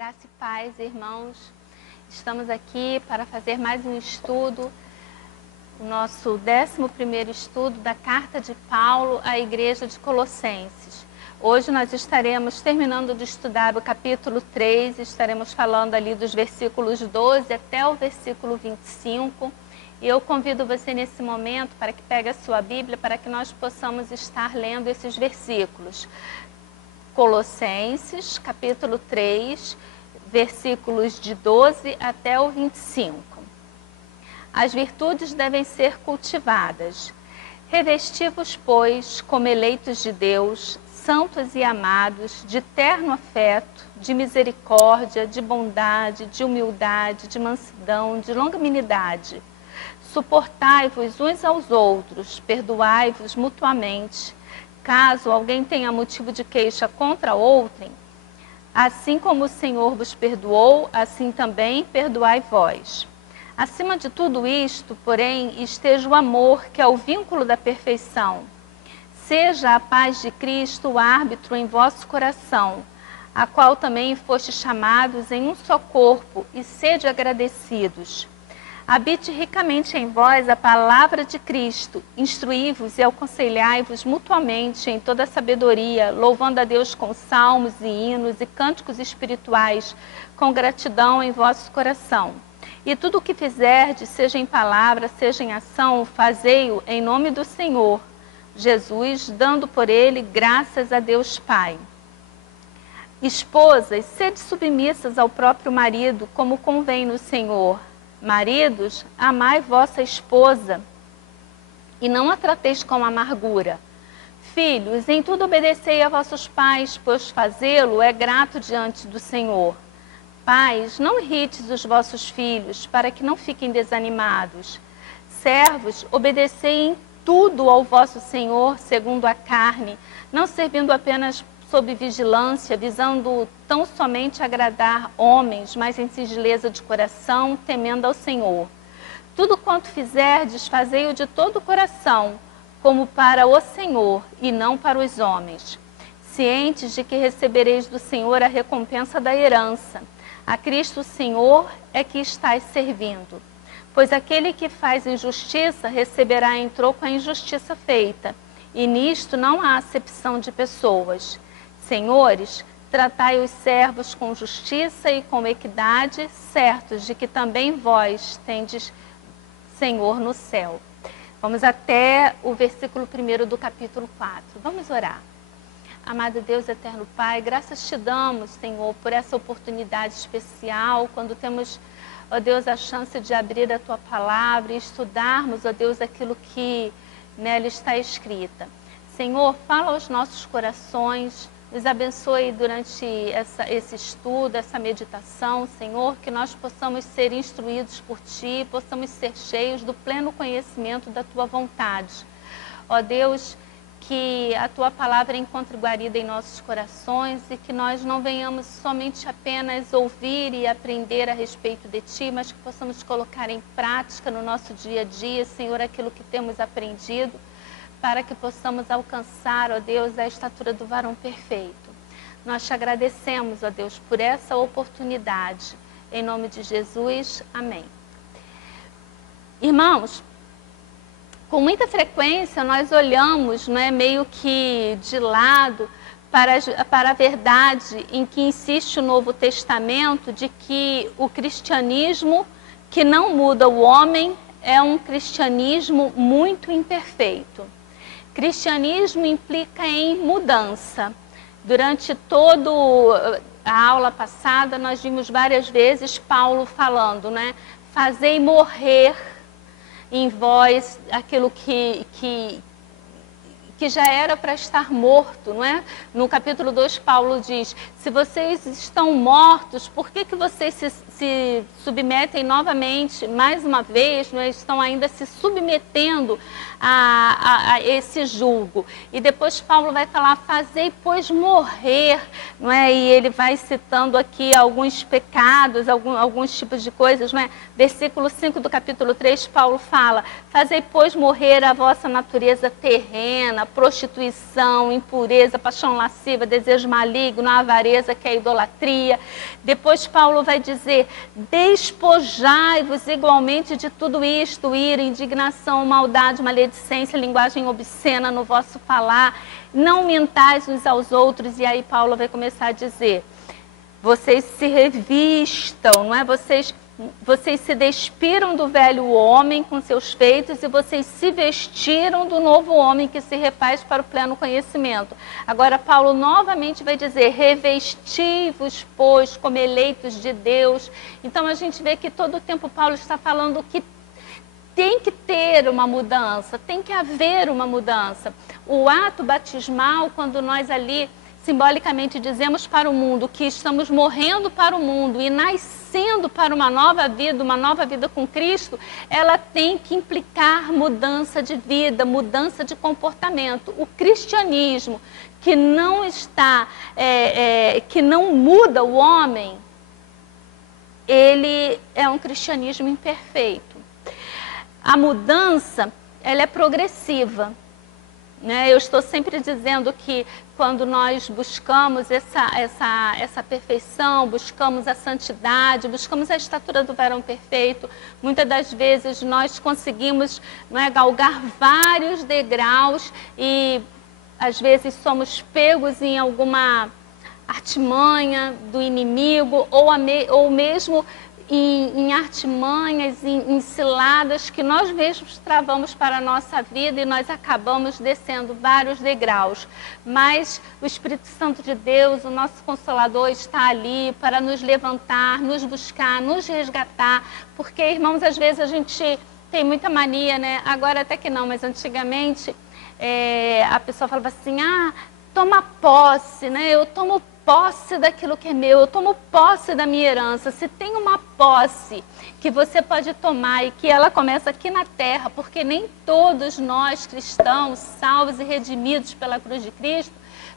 Graça e paz, irmãos. Estamos aqui para fazer mais um estudo, o nosso 11º estudo da Carta de Paulo à Igreja de Colossenses. Hoje nós estaremos terminando de estudar o capítulo 3, estaremos falando ali dos versículos 12 até o versículo 25. E eu convido você nesse momento para que pegue a sua Bíblia, para que nós possamos estar lendo esses versículos. Colossenses, capítulo 3, versículos de 12 até o 25. As virtudes devem ser cultivadas. Revesti-vos, pois, como eleitos de Deus, santos e amados, de terno afeto, de misericórdia, de bondade, de humildade, de mansidão, de longanimidade. Suportai-vos uns aos outros, perdoai-vos mutuamente. Caso alguém tenha motivo de queixa contra outrem, assim como o Senhor vos perdoou, assim também perdoai vós. Acima de tudo isto, porém, esteja o amor, que é o vínculo da perfeição. Seja a paz de Cristo o árbitro em vosso coração, a qual também foste chamados em um só corpo, e sede agradecidos. Habite ricamente em vós a palavra de Cristo, instruí-vos e aconselhai-vos mutuamente em toda a sabedoria, louvando a Deus com salmos e hinos e cânticos espirituais, com gratidão em vosso coração. E tudo o que fizerdes, seja em palavra, seja em ação, fazei-o em nome do Senhor Jesus, dando por ele graças a Deus Pai. Esposas, sede submissas ao próprio marido, como convém no Senhor. Maridos, amai vossa esposa, e não a trateis com amargura. Filhos, em tudo obedecei a vossos pais, pois fazê-lo é grato diante do Senhor. Pais, não irrites os vossos filhos, para que não fiquem desanimados. Servos, obedecei em tudo ao vosso Senhor, segundo a carne, não servindo apenas sob vigilância, visando tão somente agradar homens, mas em singeleza de coração, temendo ao Senhor. Tudo quanto fizerdes, fazei-o de todo o coração, como para o Senhor, e não para os homens, cientes de que recebereis do Senhor a recompensa da herança. A Cristo o Senhor é que estáis servindo. Pois aquele que faz injustiça receberá em troco a injustiça feita, e nisto não há acepção de pessoas. Senhores, tratai os servos com justiça e com equidade, certos de que também vós tendes Senhor no céu. Vamos até o versículo 1 do capítulo 4. Vamos orar. Amado Deus, eterno Pai, graças te damos, Senhor, por essa oportunidade especial, quando temos, ó Deus, a chance de abrir a Tua palavra e estudarmos, ó Deus, aquilo que nela está escrita. Senhor, fala aos nossos corações, nos abençoe durante esse estudo, essa meditação, Senhor, que nós possamos ser instruídos por Ti, possamos ser cheios do pleno conhecimento da Tua vontade. Ó Deus, que a Tua palavra encontre guarida em nossos corações e que nós não venhamos somente apenas ouvir e aprender a respeito de Ti, mas que possamos colocar em prática no nosso dia a dia, Senhor, aquilo que temos aprendido, para que possamos alcançar, ó Deus, a estatura do varão perfeito. Nós te agradecemos, ó Deus, por essa oportunidade. Em nome de Jesus, amém. Irmãos, com muita frequência nós olhamos, meio que de lado para a verdade em que insiste o Novo Testamento, de que o cristianismo que não muda o homem é um cristianismo muito imperfeito. Cristianismo implica em mudança. Durante toda a aula passada, nós vimos várias vezes Paulo falando, fazei morrer em vós aquilo que já era para estar morto, não é? No capítulo 2, Paulo diz, se vocês estão mortos, por que vocês se submetem novamente, mais uma vez, não é? Estão ainda se submetendo a esse julgo. E depois Paulo vai falar, fazei, pois, morrer, não é? E ele vai citando aqui alguns pecados, alguns tipos de coisas, não é? Versículo 5 do capítulo 3, Paulo fala, fazei, pois, morrer a vossa natureza terrena, prostituição, impureza, paixão lasciva, desejo maligno, avareza, que é a idolatria. Depois Paulo vai dizer, despojai-vos igualmente de tudo isto, ira, indignação, maldade, maledicência, linguagem obscena no vosso falar, não mentais uns aos outros. E aí Paulo vai começar a dizer, vocês se revistam, não é? Vocês se despiram do velho homem com seus feitos e vocês se vestiram do novo homem que se refaz para o pleno conhecimento. Agora Paulo novamente vai dizer, revesti-vos, pois, como eleitos de Deus. Então a gente vê que todo o tempo Paulo está falando que tem que ter uma mudança, tem que haver uma mudança. O ato batismal, quando nós ali simbolicamente dizemos para o mundo que estamos morrendo para o mundo e nascendo para uma nova vida com Cristo, ela tem que implicar mudança de vida, mudança de comportamento. O cristianismo que não está, que não muda o homem, ele é um cristianismo imperfeito. A mudança, ela é progressiva. Eu estou sempre dizendo que quando nós buscamos essa perfeição, buscamos a santidade, buscamos a estatura do varão perfeito, muitas das vezes nós conseguimos galgar vários degraus e às vezes somos pegos em alguma artimanha do inimigo ou mesmo em artimanhas, em ciladas que nós mesmos travamos para a nossa vida e nós acabamos descendo vários degraus. Mas o Espírito Santo de Deus, o nosso Consolador, está ali para nos levantar, nos buscar, nos resgatar, porque, irmãos, às vezes a gente tem muita mania, né? Agora até que não, mas antigamente a pessoa falava assim, toma posse, né? Eu tomo posse daquilo que é meu, eu tomo posse da minha herança. Se tem uma posse que você pode tomar e que ela começa aqui na terra, porque nem todos nós cristãos, salvos e redimidos pela cruz de Cristo,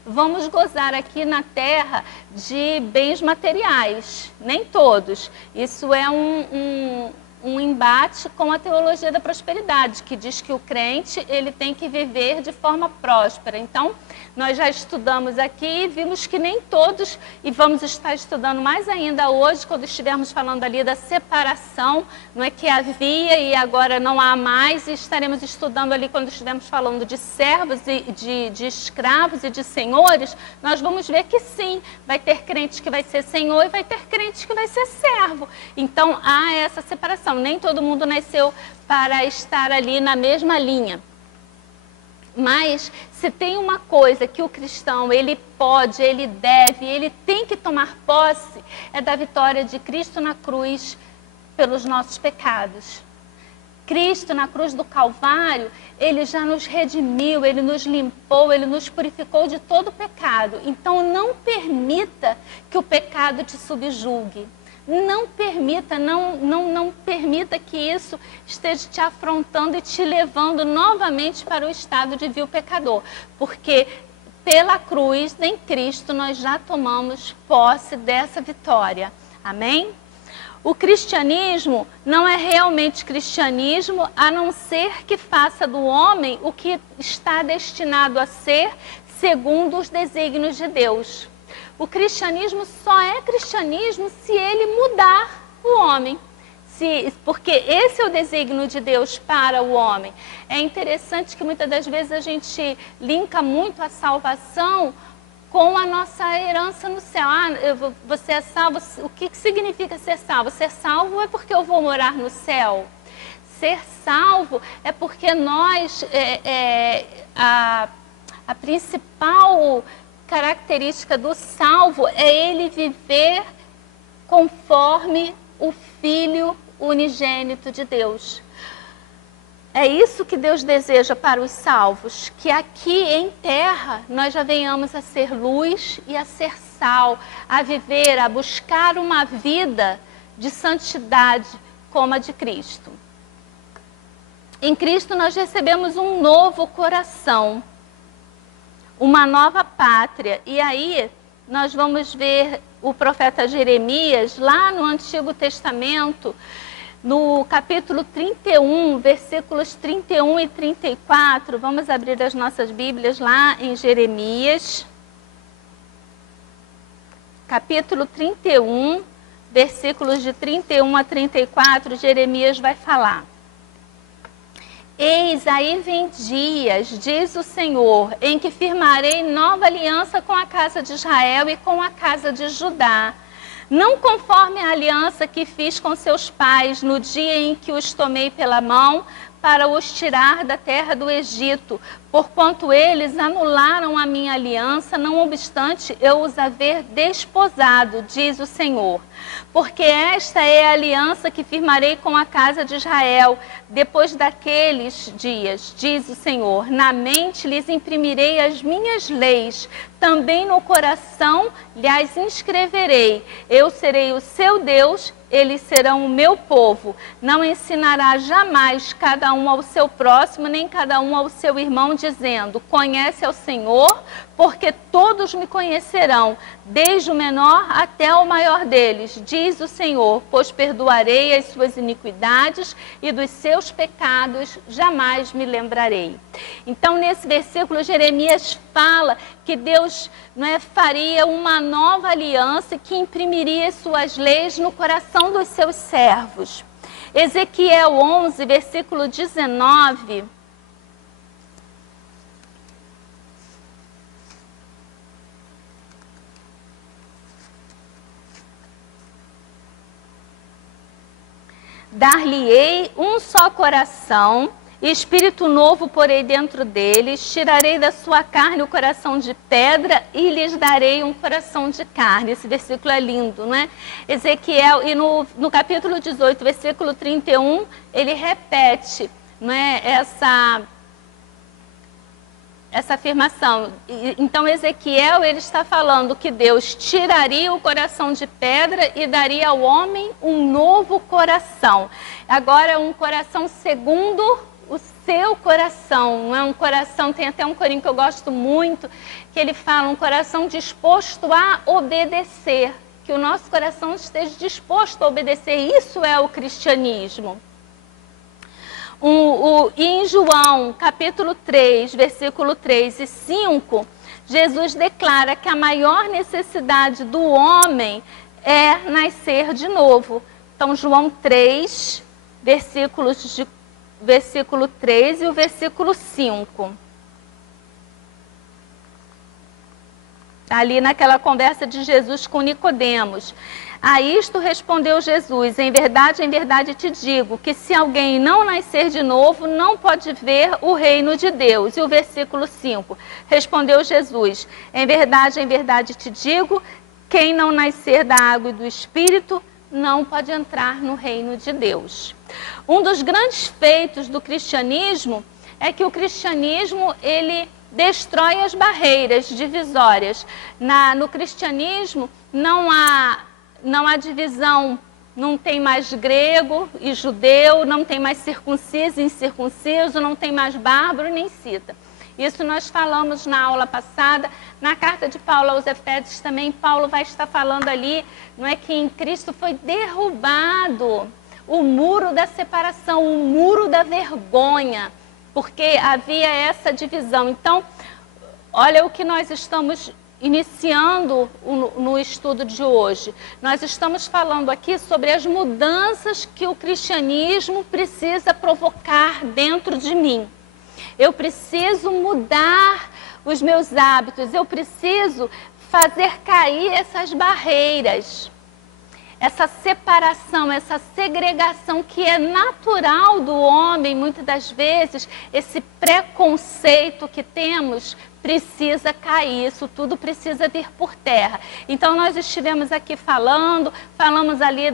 vamos gozar aqui na terra de bens materiais, nem todos. Isso é um embate com a teologia da prosperidade, que diz que o crente ele tem que viver de forma próspera. Então, nós já estudamos aqui e vimos que nem todos, e vamos estar estudando mais ainda hoje, quando estivermos falando ali da separação, não é que havia e agora não há mais, e estaremos estudando ali quando estivermos falando de servos, e de escravos e de senhores, nós vamos ver que sim, vai ter crente que vai ser senhor e vai ter crente que vai ser servo. Então, há essa separação. Nem todo mundo nasceu para estar ali na mesma linha. Mas se tem uma coisa que o cristão, ele pode, ele deve, ele tem que tomar posse, é da vitória de Cristo na cruz pelos nossos pecados. Cristo na cruz do Calvário, ele já nos redimiu, ele nos limpou, ele nos purificou de todo pecado. Então não permita que o pecado te subjugue. Não permita, não permita que isso esteja te afrontando e te levando novamente para o estado de vil pecador. Porque pela cruz, em Cristo, nós já tomamos posse dessa vitória. Amém? O cristianismo não é realmente cristianismo a não ser que faça do homem o que está destinado a ser segundo os desígnios de Deus. O cristianismo só é cristianismo se ele mudar o homem, porque esse é o desígnio de Deus para o homem. É interessante que muitas das vezes a gente linka muito a salvação com a nossa herança no céu. Você é salvo, o que significa ser salvo? Ser salvo é porque eu vou morar no céu. Ser salvo é porque nós, a principal característica do salvo é ele viver conforme o Filho unigênito de Deus. É isso que Deus deseja para os salvos, que aqui em terra nós já venhamos a ser luz e a ser sal, a viver, a buscar uma vida de santidade como a de Cristo. Em Cristo nós recebemos um novo coração, uma nova pátria. E aí nós vamos ver o profeta Jeremias, lá no Antigo Testamento, no capítulo 31, versículos 31 e 34. Vamos abrir as nossas Bíblias lá em Jeremias. Capítulo 31, versículos de 31 a 34, Jeremias vai falar. Eis aí vem dias, diz o Senhor, em que firmarei nova aliança com a casa de Israel e com a casa de Judá. Não conforme a aliança que fiz com seus pais no dia em que os tomei pela mão para os tirar da terra do Egito, porquanto eles anularam a minha aliança, não obstante eu os haver desposado, diz o Senhor. Porque esta é a aliança que firmarei com a casa de Israel, depois daqueles dias, diz o Senhor. Na mente lhes imprimirei as minhas leis, também no coração lhes inscreverei. Eu serei o seu Deus, eles serão o meu povo. Não ensinará jamais cada um ao seu próximo, nem cada um ao seu irmão, dizendo, conhece ao Senhor, porque todos me conhecerão, desde o menor até o maior deles, diz o Senhor, pois perdoarei as suas iniquidades e dos seus pecados jamais me lembrarei. Então, nesse versículo, Jeremias fala que Deus faria uma nova aliança que imprimiria suas leis no coração dos seus servos. Ezequiel 11, versículo 19... Dar-lhe-ei um só coração, espírito novo porei dentro deles, tirarei da sua carne o coração de pedra e lhes darei um coração de carne. Esse versículo é lindo, não é? Ezequiel, e no capítulo 18, versículo 31, ele repete, não é, essa afirmação. Então, Ezequiel, ele está falando que Deus tiraria o coração de pedra e daria ao homem um novo coração. Agora, um coração segundo o seu coração, não é um coração, tem até um corinho que eu gosto muito, que ele fala, um coração disposto a obedecer, que o nosso coração esteja disposto a obedecer. Isso é o cristianismo. E em João, capítulo 3, versículo 3 e 5, Jesus declara que a maior necessidade do homem é nascer de novo. Então, João 3, versículo 3 e o versículo 5. Ali naquela conversa de Jesus com Nicodemos. A isto respondeu Jesus, em verdade te digo, que se alguém não nascer de novo, não pode ver o reino de Deus. E o versículo 5, respondeu Jesus, em verdade te digo, quem não nascer da água e do Espírito, não pode entrar no reino de Deus. Um dos grandes feitos do cristianismo é que o cristianismo, ele destrói as barreiras divisórias. No cristianismo não há divisão, não tem mais grego e judeu, não tem mais circunciso e incircunciso, não tem mais bárbaro nem cita. Isso nós falamos na aula passada. Na carta de Paulo aos Efésios também, Paulo vai estar falando ali, não é, que em Cristo foi derrubado o muro da separação, o muro da vergonha, porque havia essa divisão. Então, olha o que nós estamos iniciando no estudo de hoje. Nós estamos falando aqui sobre as mudanças que o cristianismo precisa provocar dentro de mim. Eu preciso mudar os meus hábitos, eu preciso fazer cair essas barreiras, essa separação, essa segregação que é natural do homem, muitas das vezes, esse preconceito que temos precisa cair, isso tudo precisa vir por terra. Então, nós estivemos aqui falamos ali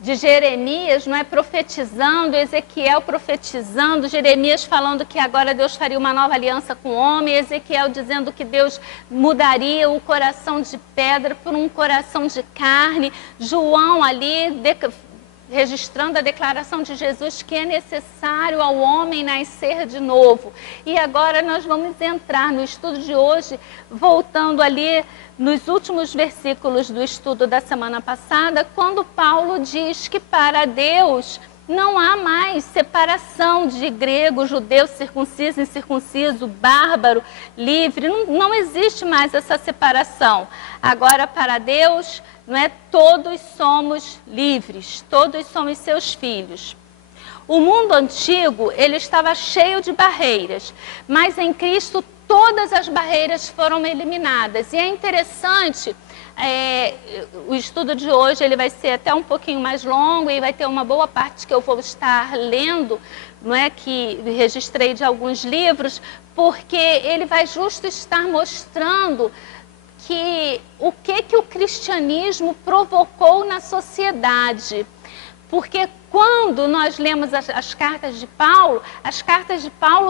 de Jeremias, não é, profetizando, Ezequiel profetizando, Jeremias falando que agora Deus faria uma nova aliança com o homem, Ezequiel dizendo que Deus mudaria o coração de pedra por um coração de carne, João ali registrando a declaração de Jesus que é necessário ao homem nascer de novo. E agora nós vamos entrar no estudo de hoje, voltando ali nos últimos versículos do estudo da semana passada, quando Paulo diz que para Deus não há mais separação de grego, judeu, circunciso, incircunciso, bárbaro, livre. Não existe mais essa separação. Agora, para Deus, não é, todos somos livres, todos somos seus filhos. O mundo antigo, ele estava cheio de barreiras, mas em Cristo todas as barreiras foram eliminadas. E é interessante, o estudo de hoje ele vai ser até um pouquinho mais longo e vai ter uma boa parte que eu vou estar lendo, não é, que registrei de alguns livros, porque ele vai justo estar mostrando que o cristianismo provocou na sociedade. Porque quando nós lemos as cartas de Paulo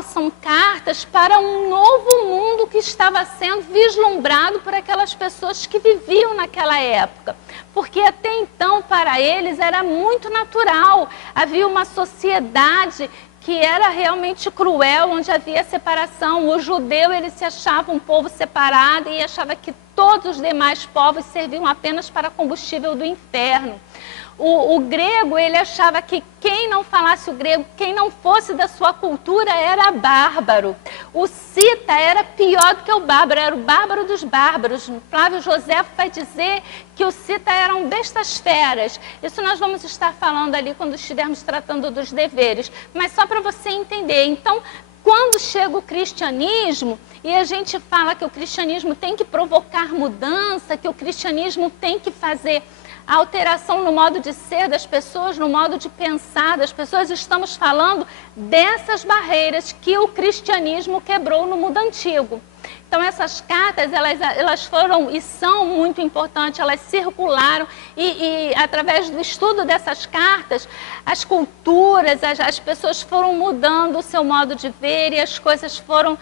são cartas para um novo mundo que estava sendo vislumbrado por aquelas pessoas que viviam naquela época. Porque até então, para eles, era muito natural. Havia uma sociedade que era realmente cruel, onde havia separação. O judeu, ele se achava um povo separado e achava que todos os demais povos serviam apenas para combustível do inferno. O grego, ele achava que quem não falasse o grego, quem não fosse da sua cultura, era bárbaro. O cita era pior do que o bárbaro, era o bárbaro dos bárbaros. Flávio Joséfo vai dizer que o cita eram bestas feras. Isso nós vamos estar falando ali quando estivermos tratando dos deveres. Mas só para você entender, então, quando chega o cristianismo e a gente fala que o cristianismo tem que provocar mudança, que o cristianismo tem que fazer a alteração no modo de ser das pessoas, no modo de pensar das pessoas, estamos falando dessas barreiras que o cristianismo quebrou no mundo antigo. Então essas cartas, elas foram e são muito importantes, elas circularam e através do estudo dessas cartas, as culturas, as pessoas foram mudando o seu modo de ver e as coisas foram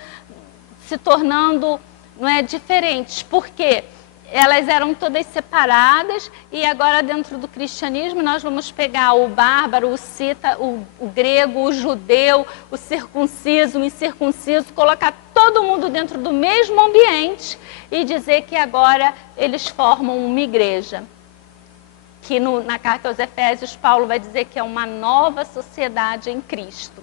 se tornando, não é, diferentes. Por quê? Elas eram todas separadas e agora dentro do cristianismo nós vamos pegar o bárbaro, o cita, o grego, o judeu, o circunciso, o incircunciso, colocar todo mundo dentro do mesmo ambiente e dizer que agora eles formam uma igreja. Que na carta aos Efésios, Paulo vai dizer que é uma nova sociedade em Cristo,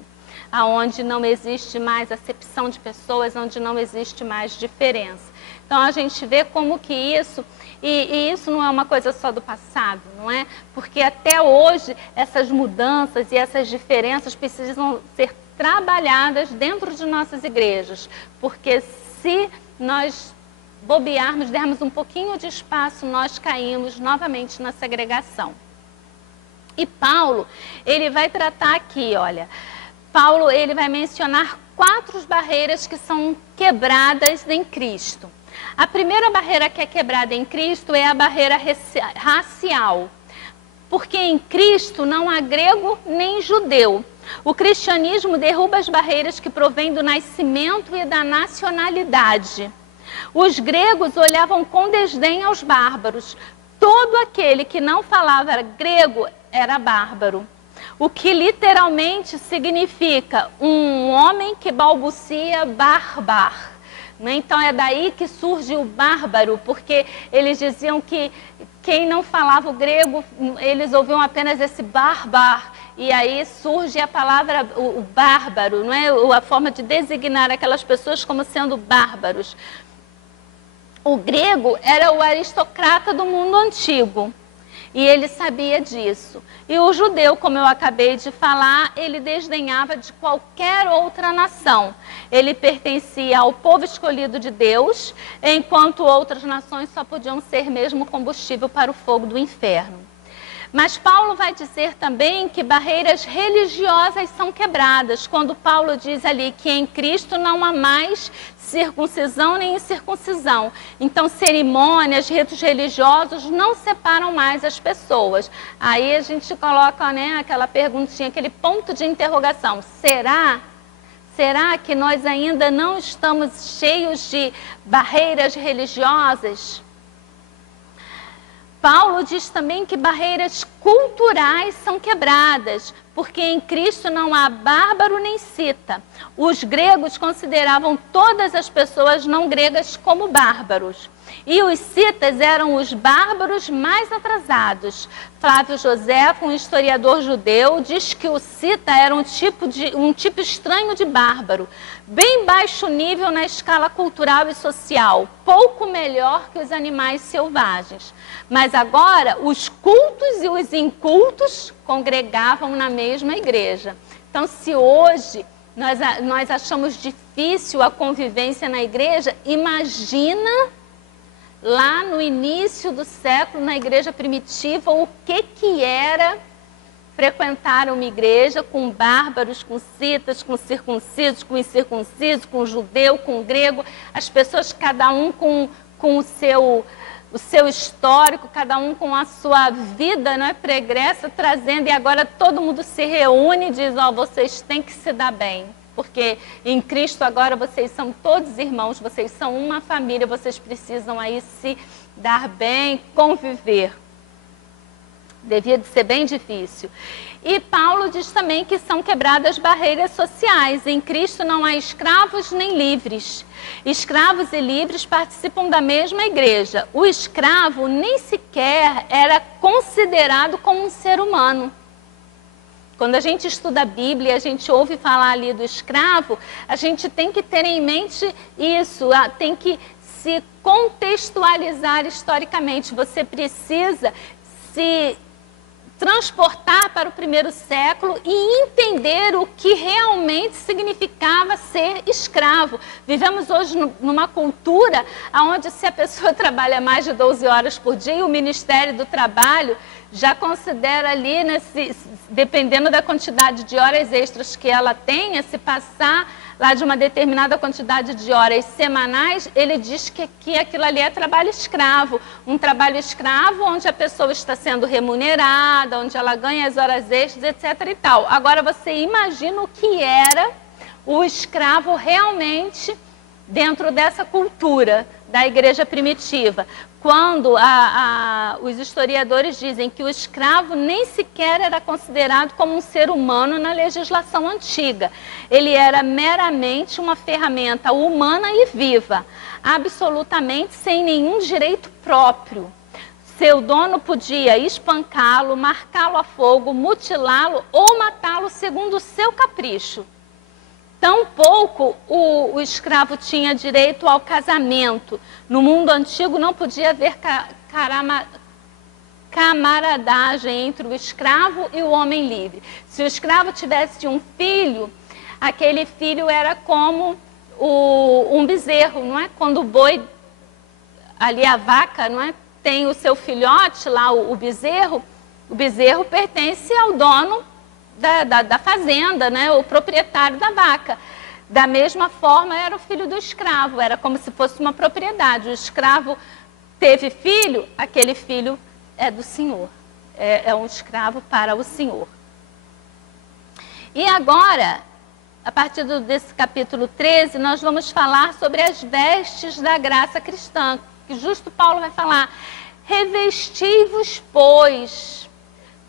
onde não existe mais acepção de pessoas, onde não existe mais diferença. Então a gente vê como que isso, e isso não é uma coisa só do passado, não é? Porque até hoje essas mudanças e essas diferenças precisam ser trabalhadas dentro de nossas igrejas. Porque se nós bobearmos, dermos um pouquinho de espaço, nós caímos novamente na segregação. E Paulo, ele vai tratar aqui, olha, Paulo ele vai mencionar 4 barreiras que são quebradas em Cristo. A primeira barreira que é quebrada em Cristo é a barreira racial, porque em Cristo não há grego nem judeu. O cristianismo derruba as barreiras que provêm do nascimento e da nacionalidade. Os gregos olhavam com desdém aos bárbaros. Todo aquele que não falava grego era bárbaro. O que literalmente significa um homem que balbucia barbar. Então é daí que surge o bárbaro, porque eles diziam que quem não falava o grego, eles ouviam apenas esse barbar, e aí surge a palavra, o bárbaro, não é? A forma de designar aquelas pessoas como sendo bárbaros. O grego era o aristocrata do mundo antigo. E ele sabia disso. E o judeu, como eu acabei de falar, ele desdenhava de qualquer outra nação. Ele pertencia ao povo escolhido de Deus, enquanto outras nações só podiam ser mesmo combustível para o fogo do inferno. Mas Paulo vai dizer também que barreiras religiosas são quebradas, quando Paulo diz ali que em Cristo não há mais circuncisão nem incircuncisão. Então, cerimônias, ritos religiosos não separam mais as pessoas. Aí a gente coloca, né, aquela perguntinha, aquele ponto de interrogação. Será que nós ainda não estamos cheios de barreiras religiosas? Paulo diz também que barreiras culturais são quebradas, porque em Cristo não há bárbaro nem cita. Os gregos consideravam todas as pessoas não gregas como bárbaros. E os citas eram os bárbaros mais atrasados. Flávio Joséfo, um historiador judeu, diz que o cita era um tipo estranho de bárbaro, bem baixo nível na escala cultural e social, pouco melhor que os animais selvagens. Mas agora, os cultos e os incultos congregavam na mesma igreja. Então, se hoje nós achamos difícil a convivência na igreja, imagina lá no início do século, na igreja primitiva, o que era frequentar uma igreja com bárbaros, com citas, com circuncisos, com incircuncisos, com judeu, com grego, as pessoas cada um com o seu histórico, cada um com a sua vida, não é, pregressa, trazendo, e agora todo mundo se reúne e diz, ó, vocês têm que se dar bem. Porque em Cristo agora vocês são todos irmãos, vocês são uma família, vocês precisam aí se dar bem, conviver. Devia de ser bem difícil. E Paulo diz também que são quebradas barreiras sociais. Em Cristo não há escravos nem livres. Escravos e livres participam da mesma igreja. O escravo nem sequer era considerado como um ser humano. Quando a gente estuda a Bíblia, a gente ouve falar ali do escravo, a gente tem que ter em mente isso, tem que se contextualizar historicamente. Você precisa se transportar para o primeiro século e entender o que realmente significava ser escravo. Vivemos hoje numa cultura onde, se a pessoa trabalha mais de 12 horas por dia, o Ministério do Trabalho já considera ali, né, dependendo da quantidade de horas extras que ela tenha, se passar lá de uma determinada quantidade de horas semanais, ele diz que aquilo ali é trabalho escravo. Um trabalho escravo onde a pessoa está sendo remunerada, onde ela ganha as horas extras, etc. e tal. Agora você imagina o que era o escravo realmente dentro dessa cultura da igreja primitiva. Quando os historiadores dizem que o escravo nem sequer era considerado como um ser humano na legislação antiga. Ele era meramente uma ferramenta humana e viva, absolutamente sem nenhum direito próprio. Seu dono podia espancá-lo, marcá-lo a fogo, mutilá-lo ou matá-lo segundo o seu capricho. Tampouco o escravo tinha direito ao casamento. No mundo antigo não podia haver camaradagem entre o escravo e o homem livre. Se o escravo tivesse um filho, aquele filho era como um bezerro, não é? Quando o boi, ali a vaca, não é, tem o seu filhote lá, o bezerro pertence ao dono da fazenda, né, o proprietário da vaca. Da mesma forma era o filho do escravo, era como se fosse uma propriedade. O escravo teve filho, aquele filho é do senhor, é um escravo para o senhor. E agora, a partir desse capítulo 13, nós vamos falar sobre as vestes da graça cristã, que justo Paulo vai falar: revesti-vos, pois,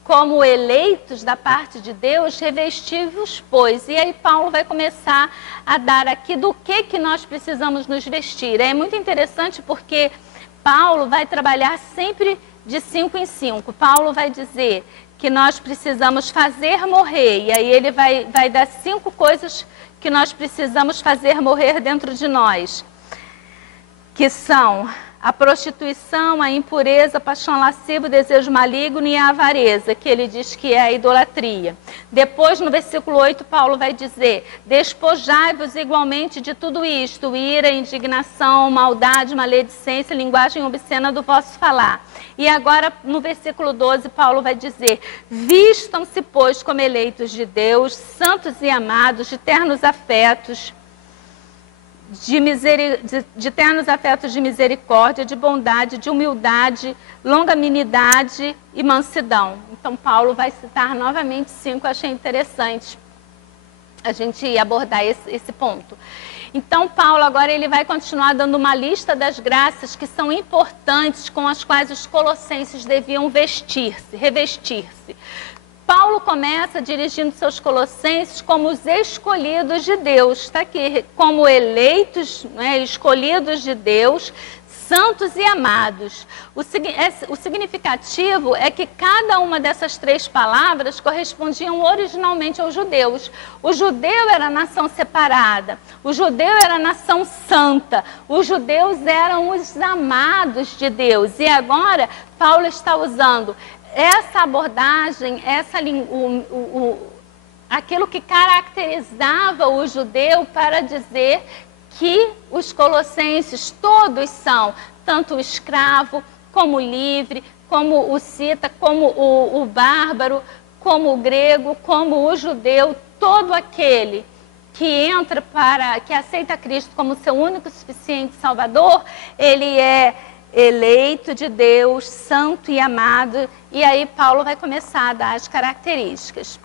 como eleitos da parte de Deus, revesti-vos, pois. E aí Paulo vai começar a dar aqui do que nós precisamos nos vestir. É muito interessante porque Paulo vai trabalhar sempre de 5 em 5. Paulo vai dizer que nós precisamos fazer morrer. E aí ele vai dar 5 coisas que nós precisamos fazer morrer dentro de nós. Que são a prostituição, a impureza, a paixão lasciva, o desejo maligno e a avareza, que ele diz que é a idolatria. Depois, no versículo 8, Paulo vai dizer: despojai-vos igualmente de tudo isto, ira, indignação, maldade, maledicência, linguagem obscena do vosso falar. E agora, no versículo 12, Paulo vai dizer: vistam-se, pois, como eleitos de Deus, santos e amados, de ternos afetos, de ternos afetos de misericórdia, de bondade, de humildade, longanimidade e mansidão. Então, Paulo vai citar novamente 5, achei interessante a gente abordar esse ponto. Então, Paulo agora ele vai continuar dando uma lista das graças que são importantes, com as quais os colossenses deviam revestir-se. Paulo começa dirigindo seus colossenses como os escolhidos de Deus, está aqui, como eleitos, né, escolhidos de Deus, santos e amados. O significativo é que cada uma dessas 3 palavras correspondiam originalmente aos judeus. O judeu era a nação separada, o judeu era a nação santa, os judeus eram os amados de Deus. E agora Paulo está usando essa abordagem, aquilo que caracterizava o judeu para dizer que os colossenses todos são, tanto o escravo, como o livre, como o cita, como o bárbaro, como o grego, como o judeu, todo aquele que que aceita Cristo como seu único e suficiente Salvador, ele é eleito de Deus, santo e amado. E aí Paulo vai começar a dar as características.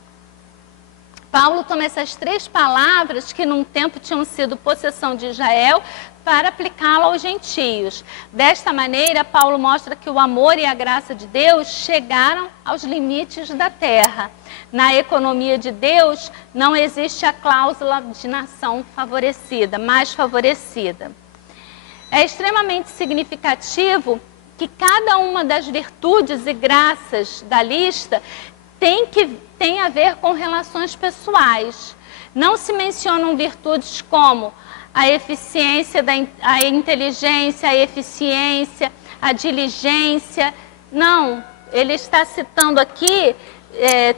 Paulo toma essas 3 palavras que num tempo tinham sido possessão de Israel para aplicá-la aos gentios. Desta maneira, Paulo mostra que o amor e a graça de Deus chegaram aos limites da terra. Na economia de Deus não existe a cláusula de nação favorecida, mais favorecida. É extremamente significativo que cada uma das virtudes e graças da lista tem a ver com relações pessoais. Não se mencionam virtudes como a eficiência, a inteligência, a eficiência, a diligência. Não, ele está citando aqui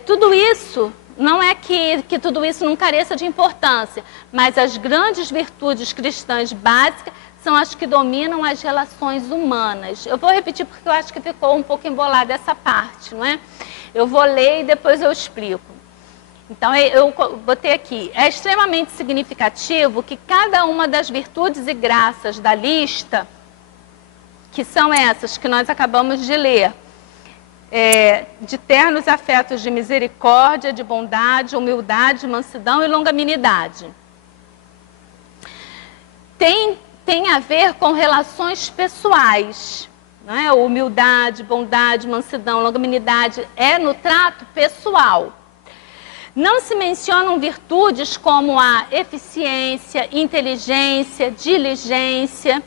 tudo isso. Não é que tudo isso não careça de importância, mas as grandes virtudes cristãs básicas são as que dominam as relações humanas. Eu vou repetir porque eu acho que ficou um pouco embolada essa parte, não é? Eu vou ler e depois eu explico. Então, eu botei aqui. É extremamente significativo que cada uma das virtudes e graças da lista, que são essas que nós acabamos de ler, de ternos afetos de misericórdia, de bondade, humildade, mansidão e longanimidade, tem a ver com relações pessoais, não é? Humildade, bondade, mansidão, longanimidade é no trato pessoal. Não se mencionam virtudes como a eficiência, inteligência, diligência.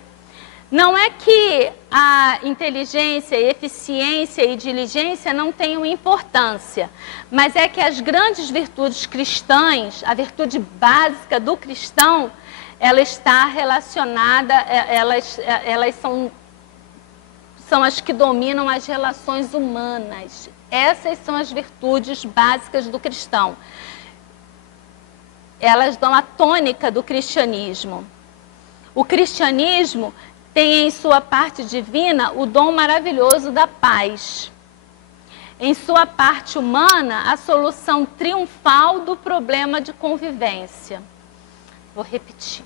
Não é que a inteligência, eficiência e diligência não tenham importância, mas é que as grandes virtudes cristãs, a virtude básica do cristão, ela está relacionada, elas são as que dominam as relações humanas. Essas são as virtudes básicas do cristão. Elas dão a tônica do cristianismo. O cristianismo tem em sua parte divina o dom maravilhoso da paz. Em sua parte humana, a solução triunfal do problema de convivência. Vou repetir.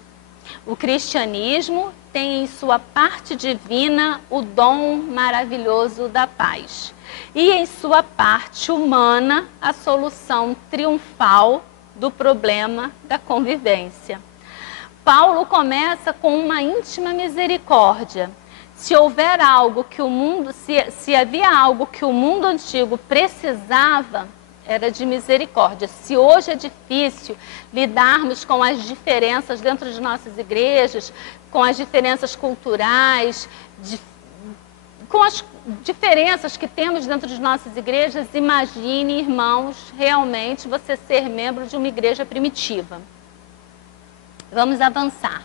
O cristianismo tem em sua parte divina o dom maravilhoso da paz. E em sua parte humana, a solução triunfal do problema da convivência. Paulo começa com uma íntima misericórdia. Se houver algo que o mundo, se havia algo que o mundo antigo precisava, era de misericórdia. Se hoje é difícil lidarmos com as diferenças dentro de nossas igrejas, com as diferenças culturais, com as diferenças que temos dentro de nossas igrejas, imagine, irmãos, realmente você ser membro de uma igreja primitiva. Vamos avançar.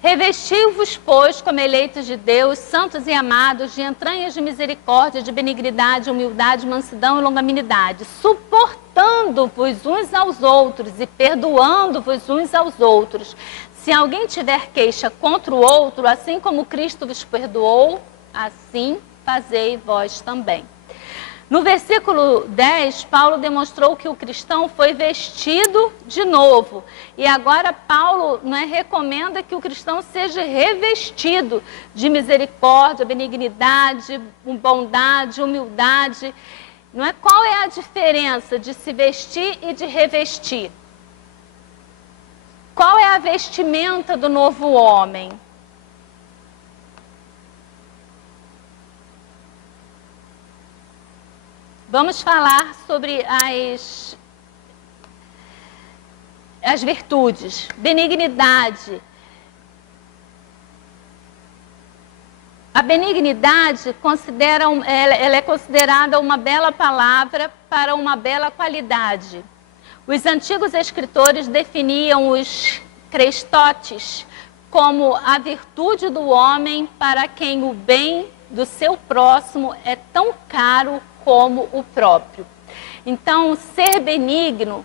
Revesti-vos, pois, como eleitos de Deus, santos e amados, de entranhas de misericórdia, de benignidade, humildade, mansidão e longanimidade, suportando-vos uns aos outros e perdoando-vos uns aos outros. Se alguém tiver queixa contra o outro, assim como Cristo vos perdoou, assim fazei vós também. No versículo 10, Paulo demonstrou que o cristão foi vestido de novo. E agora Paulo recomenda que o cristão seja revestido de misericórdia, benignidade, bondade, humildade. Qual é a diferença de se vestir e de revestir? Qual é a vestimenta do novo homem? Vamos falar sobre as virtudes. Benignidade. A benignidade ela é considerada uma bela palavra para uma bela qualidade. Os antigos escritores definiam os crestotes como a virtude do homem para quem o bem do seu próximo é tão caro como o próprio. Então, ser benigno,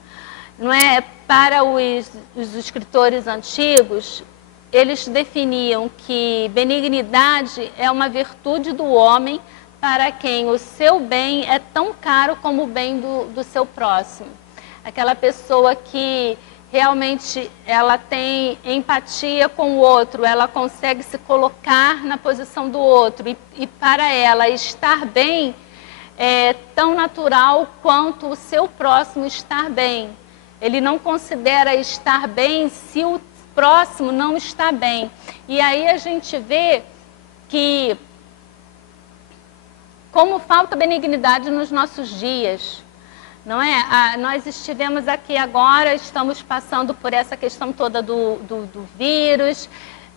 para os escritores antigos, eles definiam que benignidade é uma virtude do homem para quem o seu bem é tão caro como o bem do seu próximo. Aquela pessoa que realmente ela tem empatia com o outro, ela consegue se colocar na posição do outro e para ela estar bem é tão natural quanto o seu próximo estar bem. Ele não considera estar bem se o próximo não está bem. E aí a gente vê que como falta benignidade nos nossos dias, não é? Nós estivemos aqui agora, estamos passando por essa questão toda do vírus.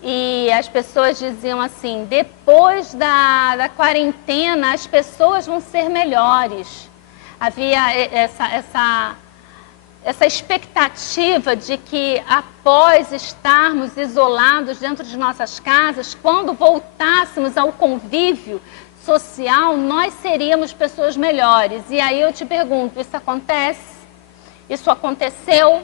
E as pessoas diziam assim, depois da quarentena as pessoas vão ser melhores. Havia essa expectativa de que após estarmos isolados dentro de nossas casas, quando voltássemos ao convívio social, nós seríamos pessoas melhores. E aí eu te pergunto, isso acontece? Isso aconteceu?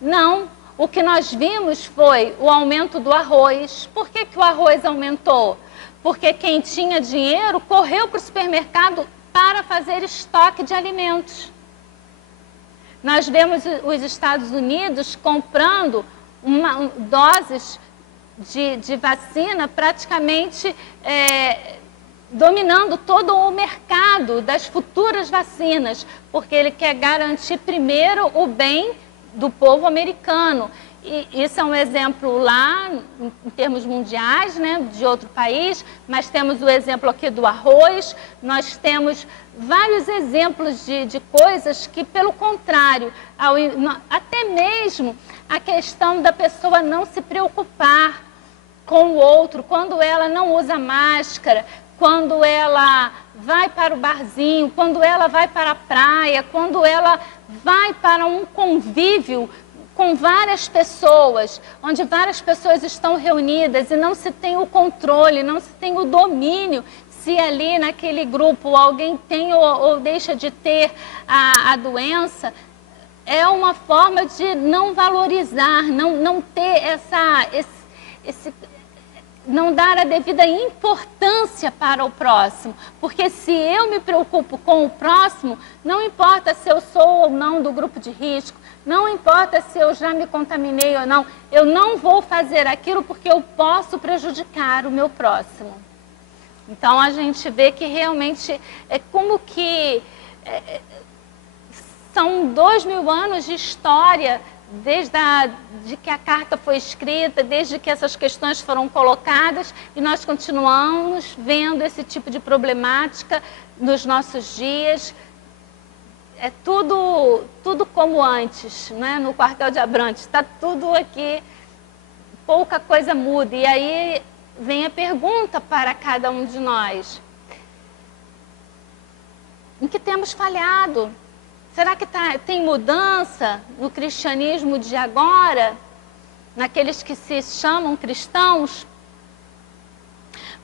Não. O que nós vimos foi o aumento do arroz. Por que o arroz aumentou? Porque quem tinha dinheiro correu para o supermercado para fazer estoque de alimentos. Nós vemos os Estados Unidos comprando doses de vacina praticamente dominando todo o mercado das futuras vacinas, porque ele quer garantir primeiro o bem do povo americano. E isso é um exemplo lá, em termos mundiais, de outro país, mas temos o exemplo aqui do arroz, nós temos vários exemplos de coisas que, pelo contrário, até mesmo a questão da pessoa não se preocupar com o outro, quando ela não usa máscara, quando ela vai para o barzinho, quando ela vai para a praia, quando ela vai para um convívio com várias pessoas, onde várias pessoas estão reunidas e não se tem o controle, não se tem o domínio, se ali naquele grupo alguém tem ou deixa de ter a doença, é uma forma de não valorizar, não ter não dar a devida importância para o próximo. Porque se eu me preocupo com o próximo, não importa se eu sou ou não do grupo de risco, não importa se eu já me contaminei ou não, eu não vou fazer aquilo porque eu posso prejudicar o meu próximo. Então a gente vê que realmente é como que são 2000 anos de história desde que a carta foi escrita, desde que essas questões foram colocadas, e nós continuamos vendo esse tipo de problemática nos nossos dias. É tudo como antes, no quartel de Abrantes, está tudo aqui, pouca coisa muda. E aí vem a pergunta para cada um de nós: em que temos falhado? Será que tem mudança no cristianismo de agora? naqueles que se chamam cristãos,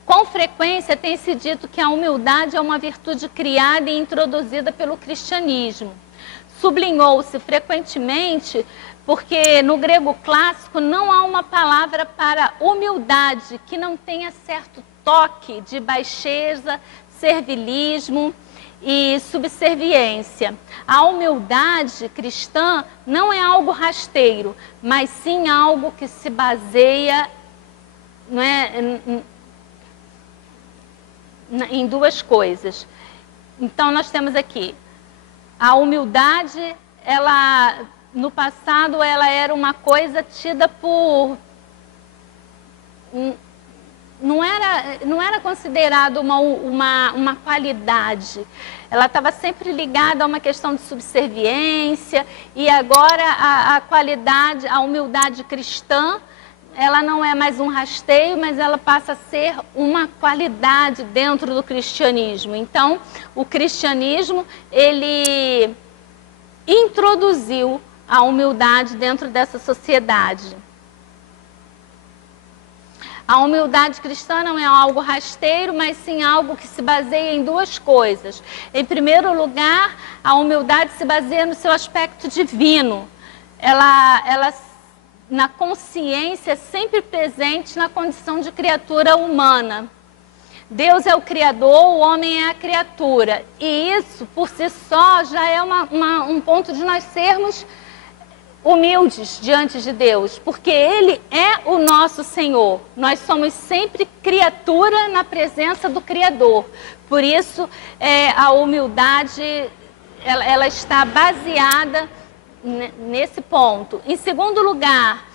com frequência tem se dito que a humildade é uma virtude criada e introduzida pelo cristianismo. Sublinhou-se frequentemente porque no grego clássico não há uma palavra para humildade que não tenha certo toque de baixeza, servilismo e subserviência. A humildade cristã não é algo rasteiro, mas sim algo que se baseia, não é, em duas coisas. Então nós temos aqui a humildade, ela no passado ela era uma coisa tida por não era considerado uma qualidade. Ela estava sempre ligada a uma questão de subserviência, e agora a qualidade, a humildade cristã, ela não é mais um rasteio, mas ela passa a ser uma qualidade dentro do cristianismo. Então, o cristianismo, ele introduziu a humildade dentro dessa sociedade. A humildade cristã não é algo rasteiro, mas sim algo que se baseia em duas coisas. Em primeiro lugar, a humildade se baseia no seu aspecto divino. Ela na consciência sempre presente na condição de criatura humana. Deus é o Criador, o homem é a criatura. E isso, por si só, já é um ponto de nós sermos humildes diante de Deus, porque Ele é o nosso Senhor. Nós somos sempre criatura na presença do Criador. Por isso, a humildade ela está baseada nesse ponto. Em segundo lugar,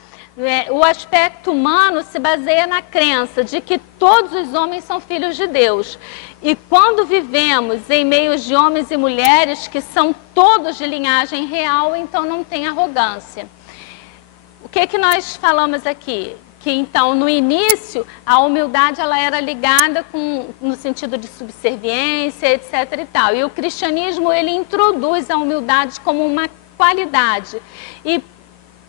o aspecto humano se baseia na crença de que todos os homens são filhos de Deus. E quando vivemos em meios de homens e mulheres que são todos de linhagem real, então não tem arrogância. O que nós falamos aqui? Que então no início a humildade ela era ligada no sentido de subserviência, etc. e tal. E o cristianismo ele introduz a humildade como uma qualidade. E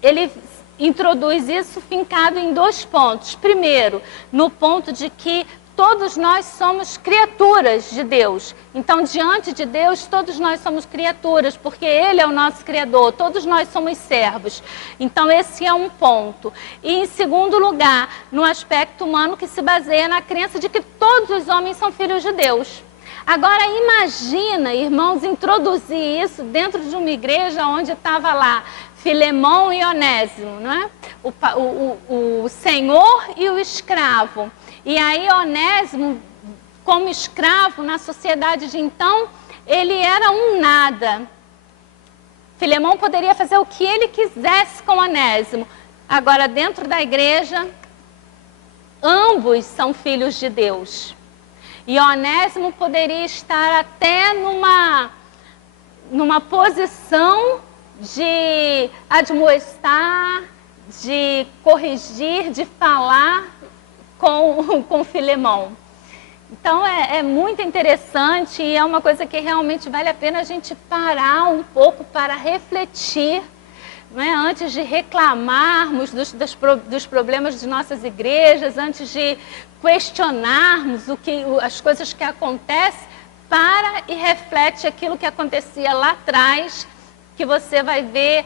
ele introduz isso fincado em dois pontos. Primeiro, no ponto de que todos nós somos criaturas de Deus. Então, diante de Deus, todos nós somos criaturas, porque Ele é o nosso Criador, todos nós somos servos. Então, esse é um ponto. E, em segundo lugar, no aspecto humano, que se baseia na crença de que todos os homens são filhos de Deus. Agora, imagina, irmãos, introduzir isso dentro de uma igreja onde estava lá Filemão e Onésimo, não é? O senhor e o escravo. E aí Onésimo, como escravo na sociedade de então, ele era um nada. Filemão poderia fazer o que ele quisesse com Onésimo. Agora, dentro da igreja, ambos são filhos de Deus. E Onésimo poderia estar até numa posição de admoestar, de corrigir, de falar com Filemão. Então é muito interessante e é uma coisa que realmente vale a pena a gente parar um pouco para refletir, não é? Antes de reclamarmos dos problemas de nossas igrejas, antes de questionarmos as coisas que acontecem, para e reflete aquilo que acontecia lá atrás, que você vai ver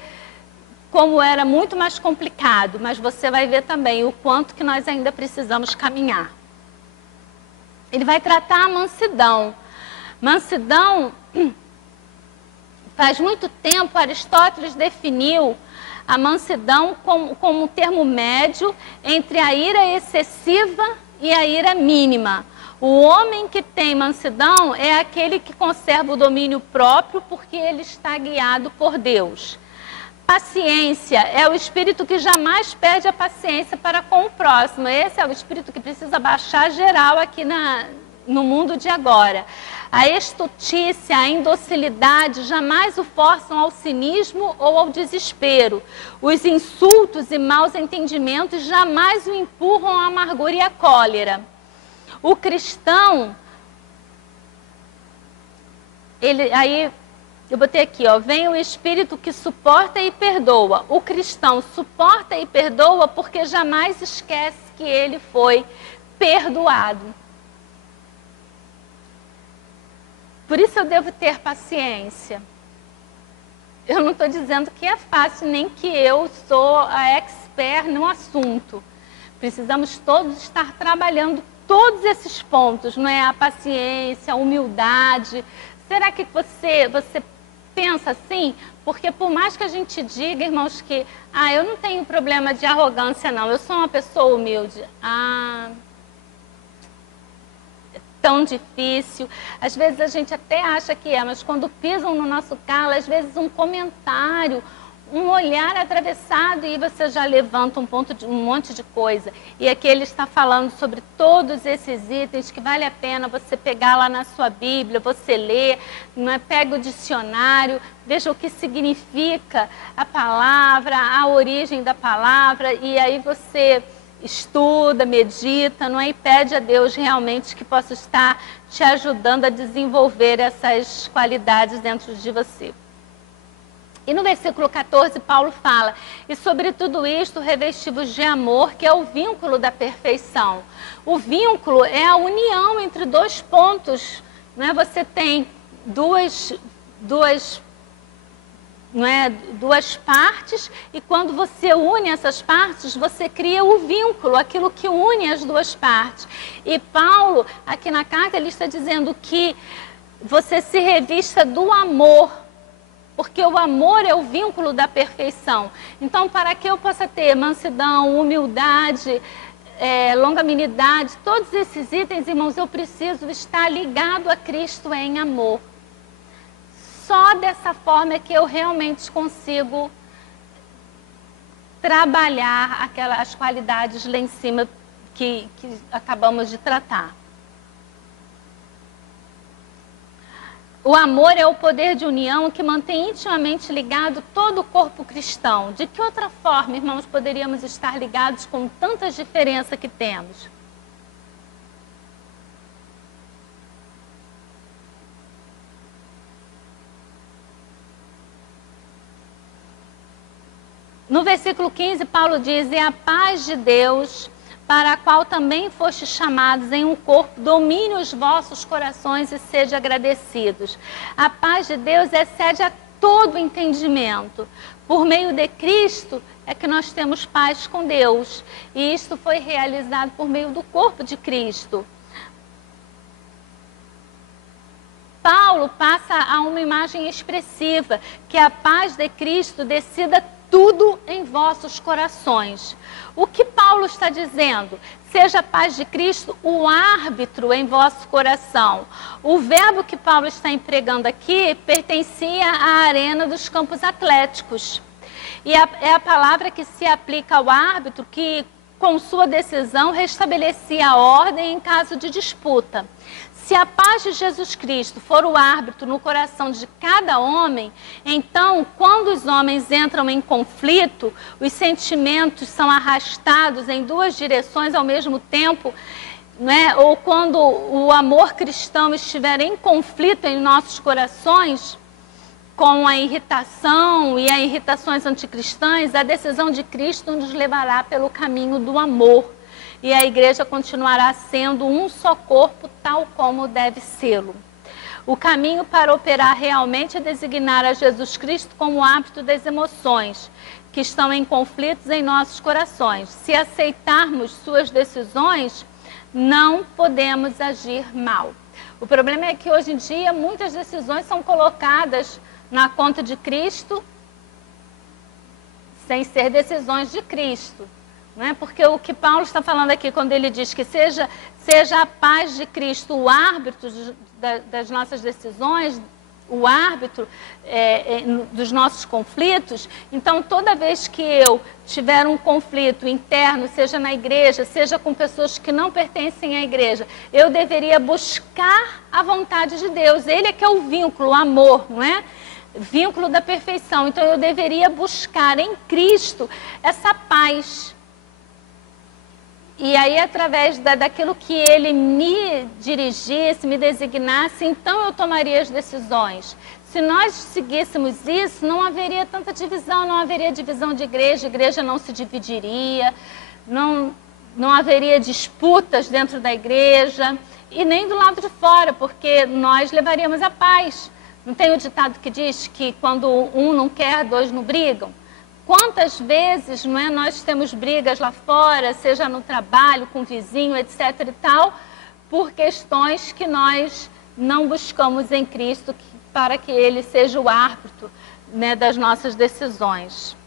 como era muito mais complicado, mas você vai ver também o quanto que nós ainda precisamos caminhar. Ele vai tratar a mansidão. Mansidão, faz muito tempo Aristóteles definiu a mansidão como um termo médio entre a ira excessiva e a ira mínima. O homem que tem mansidão é aquele que conserva o domínio próprio porque ele está guiado por Deus. Paciência é o espírito que jamais perde a paciência para com o próximo. Esse é o espírito que precisa baixar geral aqui no mundo de agora. A estutícia, a indocilidade jamais o forçam ao cinismo ou ao desespero. Os insultos e maus entendimentos jamais o empurram à amargura e à cólera. O cristão, aí Eu botei aqui, ó, vem o Espírito que suporta e perdoa. O cristão suporta e perdoa porque jamais esquece que ele foi perdoado. Por isso eu devo ter paciência. Eu não estou dizendo que é fácil, nem que eu sou a expert no assunto. Precisamos todos estar trabalhando todos esses pontos, não é? A paciência, a humildade. Será que você pensa assim? Porque por mais que a gente diga, irmãos, que eu não tenho problema de arrogância, não. Eu sou uma pessoa humilde. É tão difícil. Às vezes a gente até acha que é, mas quando pisam no nosso calo, às vezes um comentário, um olhar atravessado e você já levanta um monte de coisa. E aqui ele está falando sobre todos esses itens que vale a pena você pegar lá na sua Bíblia, você ler, não é? Pega o dicionário, veja o que significa a palavra, a origem da palavra, e aí você estuda, medita, não é? E pede a Deus realmente que possa estar te ajudando a desenvolver essas qualidades dentro de você. E no versículo 14, Paulo fala, e sobre tudo isto revestivos de amor, que é o vínculo da perfeição. O vínculo é a união entre dois pontos, não é? Você tem duas partes, e quando você une essas partes, você cria o vínculo, aquilo que une as duas partes. E Paulo, aqui na carta, ele está dizendo que você se revista do amor, porque o amor é o vínculo da perfeição. Então, para que eu possa ter mansidão, humildade, longanimidade, todos esses itens, irmãos, eu preciso estar ligado a Cristo em amor. Só dessa forma é que eu realmente consigo trabalhar as qualidades lá em cima que acabamos de tratar. O amor é o poder de união que mantém intimamente ligado todo o corpo cristão. De que outra forma, irmãos, poderíamos estar ligados com tantas diferenças que temos? No versículo 15, Paulo diz, e a paz de Deus, para a qual também fostes chamados em um corpo, domine os vossos corações e sede agradecidos. A paz de Deus excede a todo entendimento. Por meio de Cristo é que nós temos paz com Deus. E isto foi realizado por meio do corpo de Cristo. Paulo passa a uma imagem expressiva, que a paz de Cristo decida tudo em vossos corações. O que Paulo está dizendo? Seja a paz de Cristo o árbitro em vosso coração. O verbo que Paulo está empregando aqui pertencia à arena dos campos atléticos. E é a palavra que se aplica ao árbitro que, com sua decisão, restabelecia a ordem em caso de disputa. Se a paz de Jesus Cristo for o árbitro no coração de cada homem, então, quando os homens entram em conflito, os sentimentos são arrastados em duas direções ao mesmo tempo, né? Ou quando o amor cristão estiver em conflito em nossos corações, com a irritação e as irritações anticristãs, a decisão de Cristo nos levará pelo caminho do amor. E a igreja continuará sendo um só corpo, tal como deve sê-lo. O caminho para operar realmente é designar a Jesus Cristo como árbitro das emoções, que estão em conflitos em nossos corações. Se aceitarmos suas decisões, não podemos agir mal. O problema é que hoje em dia muitas decisões são colocadas na conta de Cristo, sem ser decisões de Cristo. Não é? Porque o que Paulo está falando aqui, quando ele diz que seja a paz de Cristo o árbitro das nossas decisões, o árbitro dos nossos conflitos, então toda vez que eu tiver um conflito interno, seja na igreja, seja com pessoas que não pertencem à igreja, eu deveria buscar a vontade de Deus. Ele é que é o vínculo, o amor, não é? Vínculo da perfeição. Então eu deveria buscar em Cristo essa paz. E aí, através daquilo que ele me dirigisse, me designasse, então eu tomaria as decisões. Se nós seguíssemos isso, não haveria tanta divisão, não haveria divisão de igreja, a igreja não se dividiria, não haveria disputas dentro da igreja e nem do lado de fora, porque nós levaríamos a paz. Não tem o ditado que diz que quando um não quer, dois não brigam? Quantas vezes, não é, nós temos brigas lá fora, seja no trabalho, com o vizinho, etc. e tal, por questões que nós não buscamos em Cristo para que Ele seja o árbitro, né, das nossas decisões.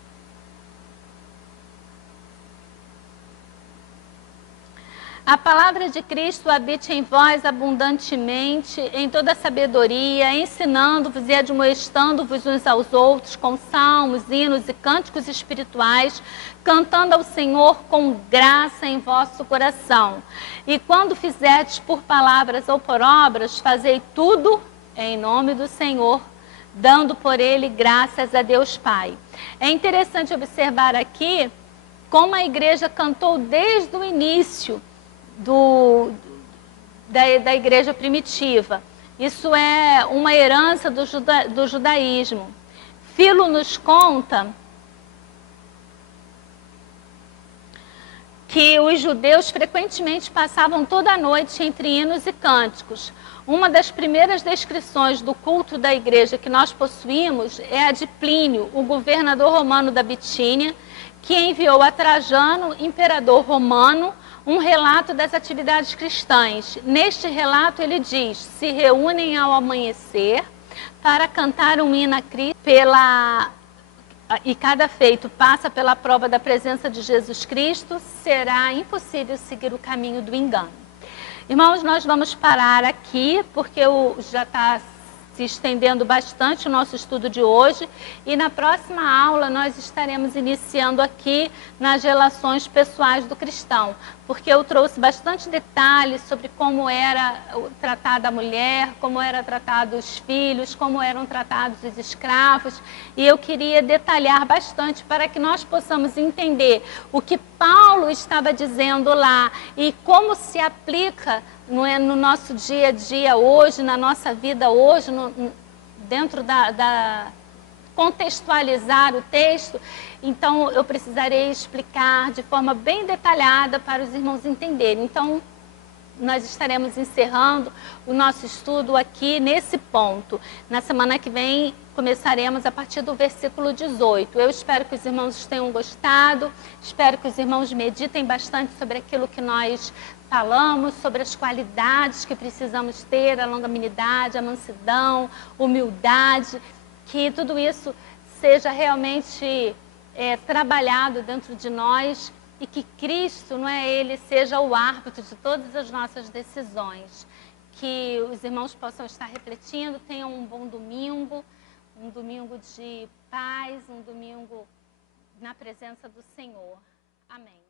A palavra de Cristo habite em vós abundantemente, em toda sabedoria, ensinando-vos e admoestando-vos uns aos outros com salmos, hinos e cânticos espirituais, cantando ao Senhor com graça em vosso coração. E quando fizerdes por palavras ou por obras, fazei tudo em nome do Senhor, dando por ele graças a Deus Pai. É interessante observar aqui como a igreja cantou desde o início da igreja primitiva. Isso é uma herança do judaísmo. Filo nos conta que os judeus frequentemente passavam toda a noite entre hinos e cânticos. Uma das primeiras descrições do culto da igreja que nós possuímos é a de Plínio, o governador romano da Bitínia, que enviou a Trajano, imperador romano, um relato das atividades cristãs. Neste relato ele diz: se reúnem ao amanhecer para cantar um hino a Cristo, e cada feito passa pela prova da presença de Jesus Cristo, será impossível seguir o caminho do engano. Irmãos, nós vamos parar aqui, porque já está se estendendo bastante o nosso estudo de hoje, e na próxima aula nós estaremos iniciando aqui nas relações pessoais do cristão, porque eu trouxe bastante detalhes sobre como era tratada a mulher, como era tratado os filhos, como eram tratados os escravos, e eu queria detalhar bastante para que nós possamos entender o que Paulo estava dizendo lá e como se aplica no nosso dia a dia hoje, na nossa vida hoje, dentro contextualizar o texto. Então eu precisarei explicar de forma bem detalhada para os irmãos entenderem. Então nós estaremos encerrando o nosso estudo aqui nesse ponto. Na semana que vem começaremos a partir do versículo 18. Eu espero que os irmãos tenham gostado, espero que os irmãos meditem bastante sobre aquilo que nós falamos, sobre as qualidades que precisamos ter, a longanimidade, a mansidão, humildade, que tudo isso seja realmente trabalhado dentro de nós e que Cristo, não é Ele, seja o árbitro de todas as nossas decisões. Que os irmãos possam estar refletindo, tenham um bom domingo, um domingo de paz, um domingo na presença do Senhor. Amém.